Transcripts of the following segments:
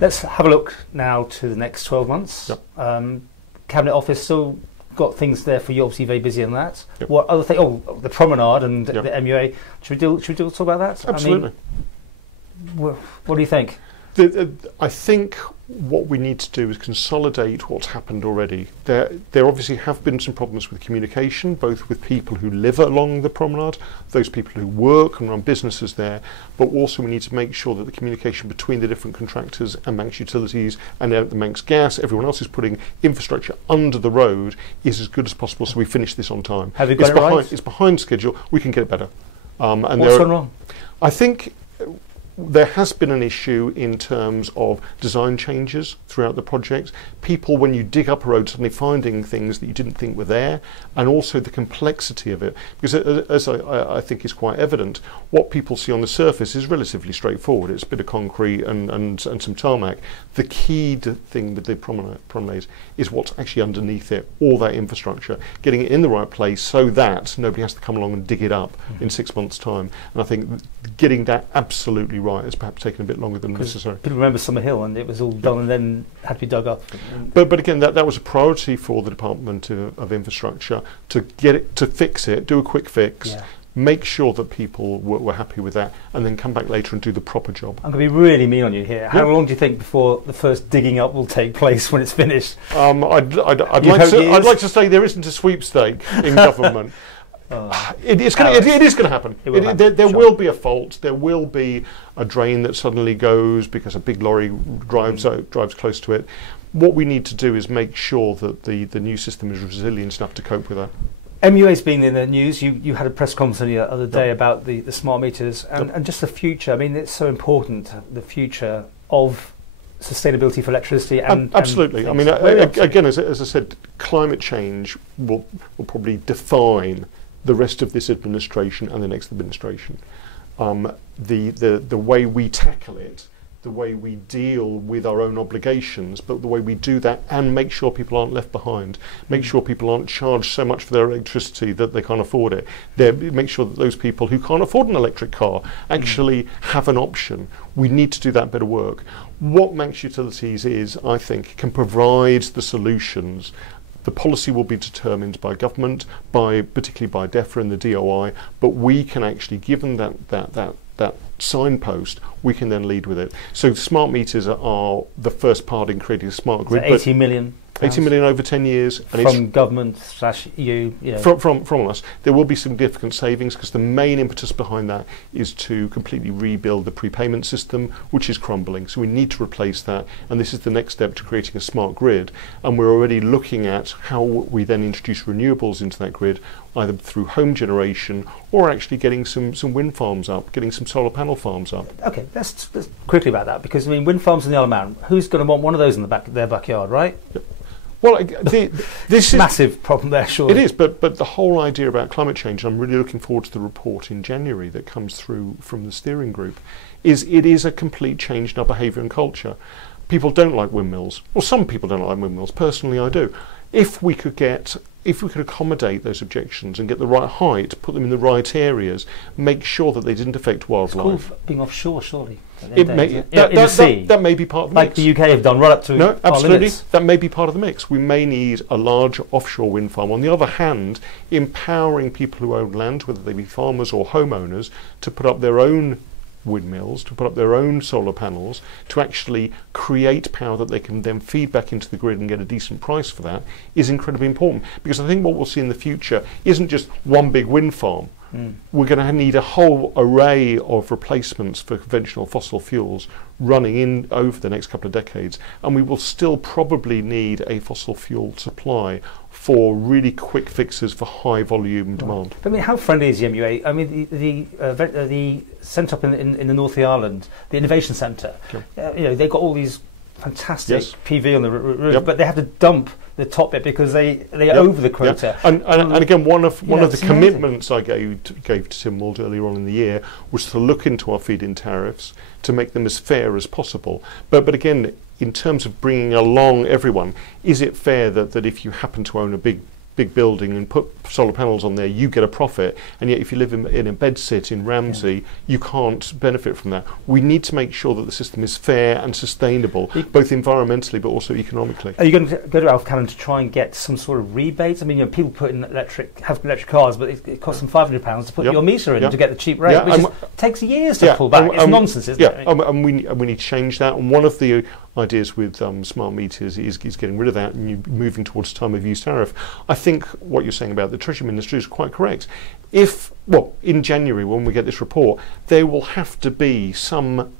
Let's have a look now to the next 12 months. Yep. Cabinet Office still got things there for you, obviously very busy on that. Yep. What other thing? Oh, the promenade and Yep. the MUA. Should we talk about that? Absolutely. I mean, what do you think? I think what we need to do is consolidate what's happened already. There obviously have been some problems with communication, both with people who live along the promenade, those people who work and run businesses there, but also we need to make sure that the communication between the different contractors and Manx Utilities and the Manx Gas, everyone else is putting infrastructure under the road, is as good as possible so we finish this on time. Have you got it right? It's behind schedule, we can get it better. And what's gone wrong? I think there has been an issue in terms of design changes throughout the project. People, when you dig up a road, suddenly finding things that you didn't think were there, and also the complexity of it. Because as I think is quite evident, what people see on the surface is relatively straightforward. It's a bit of concrete and some tarmac. The key thing with the promenade is what's actually underneath it, all that infrastructure, getting it in the right place so that nobody has to come along and dig it up in 6 months' time. And I think getting that absolutely right has perhaps taken a bit longer than necessary. People remember Summer Hill, and it was all done and then had to be dug up. But again, that was a priority for the Department of Infrastructure to get it, to fix it, do a quick fix, make sure that people were happy with that, and then come back later and do the proper job. I'm going to be really mean on you here. How long do you think before the first digging up will take place when it's finished? I'd like to say there isn't a sweepstake in government. It is going to happen. There will be a fault. There will be a drain that suddenly goes because a big lorry drives close to it. What we need to do is make sure that the new system is resilient enough to cope with that. MUA's been in the news. You had a press conference the other day about the smart meters and just the future. I mean, it's so important, the future of sustainability for electricity and absolutely. And I mean, again, as I said, climate change will probably define the rest of this administration and the next administration. The way we tackle it, the way we deal with our own obligations, but the way we do that and make sure people aren't left behind, make sure people aren't charged so much for their electricity that they can't afford it, make sure that those people who can't afford an electric car actually have an option. We need to do that better work. What Manx Utilities is, I think, can provide the solutions. The policy will be determined by government, particularly by DEFRA and the DOI, but we can actually, given that signpost, we can then lead with it. So smart meters are the first part in creating a smart grid. 80 million. 80 million over 10 years. And from government/EU. From us. There will be significant savings because the main impetus behind that is to completely rebuild the prepayment system, which is crumbling. So we need to replace that, and this is the next step to creating a smart grid. And we're already looking at how we then introduce renewables into that grid, either through home generation or actually getting some wind farms up, getting some solar panel farms up. Okay, let's quickly about that, because I mean, wind farms in the Isle of Man, who's going to want one of those in their backyard, right? Yep. Well, this is massive problem there, surely. It is, but the whole idea about climate change, and I'm really looking forward to the report in January that comes through from the steering group, is it is a complete change in our behaviour and culture. People don't like windmills. Well, some people don't like windmills. Personally, I do. If we could accommodate those objections and get the right height, put them in the right areas, make sure that they didn't affect wildlife. It's called being offshore, surely. That may be part of the mix. Like the UK have done right up to No, absolutely. limits. That may be part of the mix. We may need a large offshore wind farm. On the other hand, empowering people who own land, whether they be farmers or homeowners, to put up their own windmills, to put up their own solar panels, to actually create power that they can then feed back into the grid and get a decent price for that, is incredibly important. Because I think what we'll see in the future isn't just one big wind farm. We're going to need a whole array of replacements for conventional fossil fuels running in over the next couple of decades, and we will still probably need a fossil fuel supply for really quick fixes for high volume demand. But I mean, how friendly is the MUA? I mean, the centre up in the North of the Island, the Innovation Centre, they've got all these fantastic PV on the roof, but they have to dump the top bit because they over the quota. And again, one of the commitments I gave to Tim Wald earlier on in the year was to look into our feed-in tariffs to make them as fair as possible. But again, in terms of bringing along everyone, is it fair that if you happen to own a big big building and put solar panels on there, you get a profit. And yet if you live in a bedsit in Ramsey, you can't benefit from that. We need to make sure that the system is fair and sustainable, both environmentally but also economically. Are you going to go to Alf Cannon to try and get some sort of rebates? I mean, people put in have electric cars, but it costs them £500 to put your meter in to get the cheap rate, which takes years to pull back. It's nonsense, isn't it? And we need to change that. And one of the ideas with smart meters is getting rid of that and moving towards time of use tariff. I think what you're saying about the Treasury Ministry is quite correct. In January when we get this report, there will have to be some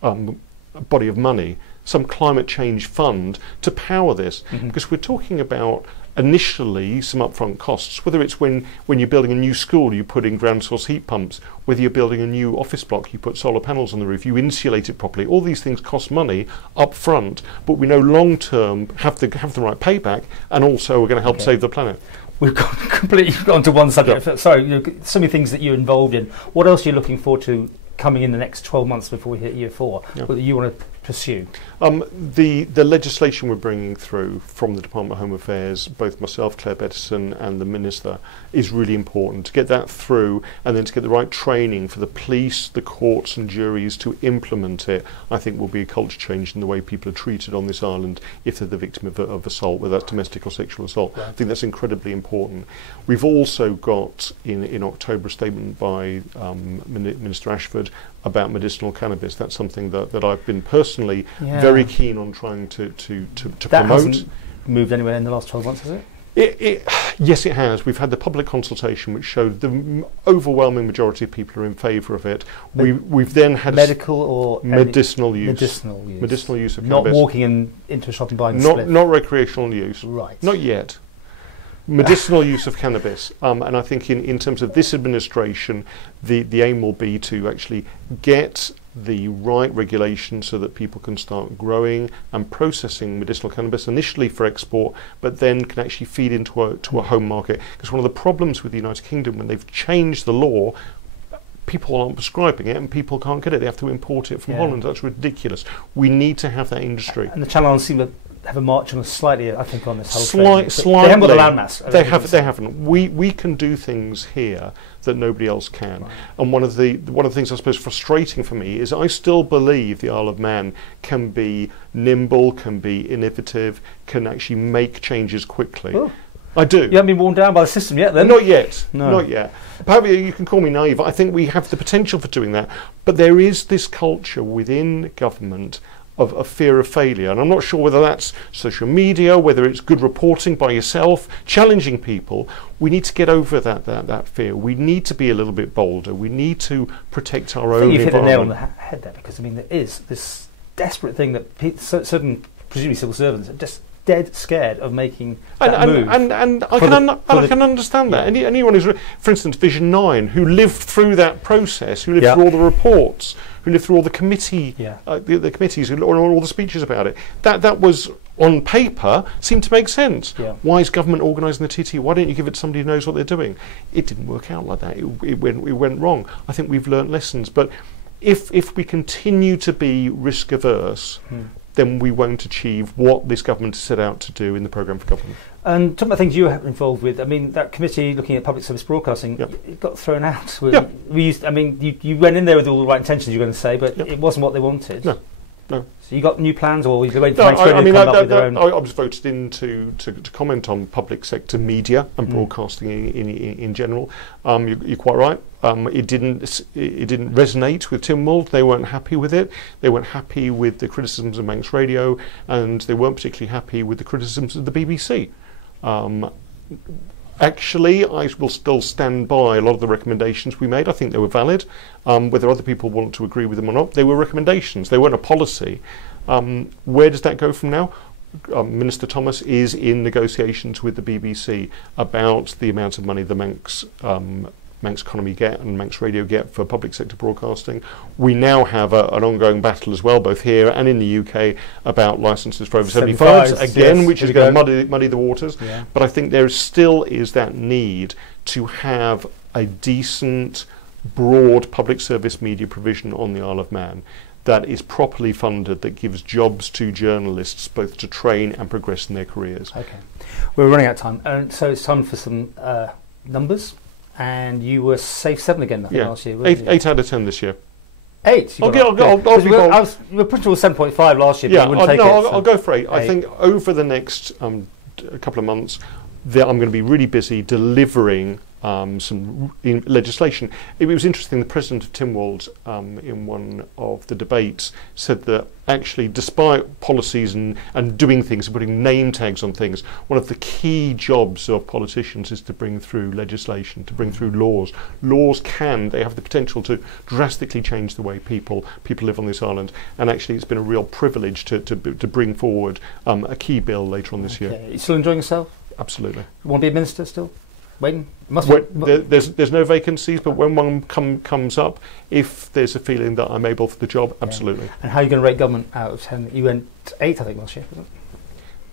body of money, some climate change fund to power this, because we're talking about initially some upfront costs, whether it's when you're building a new school, you put in ground source heat pumps, whether you're building a new office block, you put solar panels on the roof, you insulate it properly. All these things cost money up front, but we know long term have the right payback, and also we're going to help save the planet. We've completely gone to one subject. Sorry, so many things that you're involved in. What else are you looking forward to coming in the next 12 months before we hit year 4 that you want to pursue? The legislation we're bringing through from the Department of Home Affairs, both myself, Claire Bettison and the Minister, is really important to get that through, and then to get the right training for the police, the courts and juries to implement it. I think will be a culture change in the way people are treated on this island if they're the victim of assault, whether that's domestic or sexual assault. Right. I think that's incredibly important. We've also got in October a statement by Minister Ashford about medicinal cannabis. That's something that I've been personally very keen on trying to promote. That hasn't moved anywhere in the last 12 months, has it? Yes, it has. We've had the public consultation which showed the overwhelming majority of people are in favour of it. We've then had medical or medicinal use. Medicinal use Of not cannabis. Walking into a shop and buying a spliff. Not recreational use. Right. Not yet. Medicinal use of cannabis, and I think in terms of this administration, the aim will be to actually get the right regulation so that people can start growing and processing medicinal cannabis initially for export, but then can actually feed into a home market. Because one of the problems with the United Kingdom, when they've changed the law, people aren't prescribing it and people can't get it. They have to import it from Holland. That's ridiculous. We need to have that industry. And the Channel Islands seem to have a march on us slightly, I think, on this whole thing. Slightly. They haven't got a landmass. They haven't. We can do things here that nobody else can. Right. And one of the things I suppose frustrating for me is I still believe the Isle of Man can be nimble, can be innovative, can actually make changes quickly. Ooh. I do. You haven't been worn down by the system yet, then? Not yet. No. Not yet. Perhaps you can call me naive. I think we have the potential for doing that. But there is this culture within government of fear of failure. And I'm not sure whether that's social media, whether it's good reporting by yourself, challenging people. We need to get over that fear. We need to be a little bit bolder. We need to protect our own environment. You've hit the nail on the head there, because, I mean, there is this desperate thing that certain, presumably civil servants, are just dead scared of making that move. And I can understand that. Anyone who's, for instance, Vision 9, who lived through that process, who lived through all the reports, who lived through all the committee, the committees, or all the speeches about it, that was on paper seemed to make sense. Yeah. Why is government organising the TT? Why don't you give it to somebody who knows what they're doing? It didn't work out like that. It went wrong. I think we've learnt lessons. But if we continue to be risk averse, then we won't achieve what this government has set out to do in the programme for government. And talking about things you were involved with, I mean, that committee looking at public service broadcasting, it got thrown out. You went in there with all the right intentions, you're going to say, but it wasn't what they wanted. No. So you got new plans, or you waiting for Manx Radio to come up with their own? I was voted in to comment on public sector media and broadcasting in general. You're quite right. It didn't resonate with Tim Mould. They weren't happy with it. They weren't happy with the criticisms of Manx Radio, and they weren't particularly happy with the criticisms of the BBC. Actually, I will still stand by a lot of the recommendations we made. I think they were valid. Whether other people want to agree with them or not, they were recommendations. They weren't a policy. Where does that go from now? Minister Thomas is in negotiations with the BBC about the amount of money the Manx Economy get and Manx Radio get for public sector broadcasting. We now have an ongoing battle as well, both here and in the UK, about licences for over 75s, again, which is going to muddy the waters. Yeah. But I think there still is that need to have a decent, broad public service media provision on the Isle of Man. that is properly funded, that gives jobs to journalists both to train and progress in their careers. Okay, we're running out of time, and so it's time for some numbers. And you were safe 7 again, I think, last year. 8 out of 10 this year. 8? You were pushing towards 7.5 last year, but you wouldn't take it. I'll go for 8. I think over the next couple of months, I'm going to be really busy delivering some legislation. It was interesting, the president of Tynwald in one of the debates said that actually, despite policies and doing things and putting name tags on things, one of the key jobs of politicians is to bring through legislation, to bring through laws. Laws they have the potential to drastically change the way people live on this island, and actually it's been a real privilege to bring forward a key bill later on this year. You still enjoying yourself? Absolutely. You want to be a minister still? Waiting? There's no vacancies, but when one comes up, if there's a feeling that I'm able for the job, absolutely. And how are you going to rate government out of 10? You went 8, I think, last year, wasn't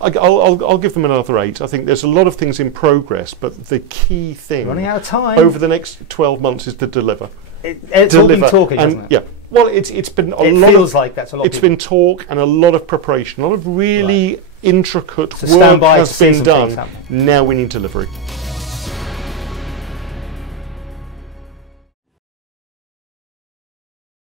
it? I'll give them another 8. I think there's a lot of things in progress, but the key thing running out of time over the next 12 months is to deliver. It's all been talking, hasn't it? Yeah. Well, it's been a lot. It feels like that's a lot. It's been talk and a lot of preparation, a lot of really intricate work has been done. Now we need delivery.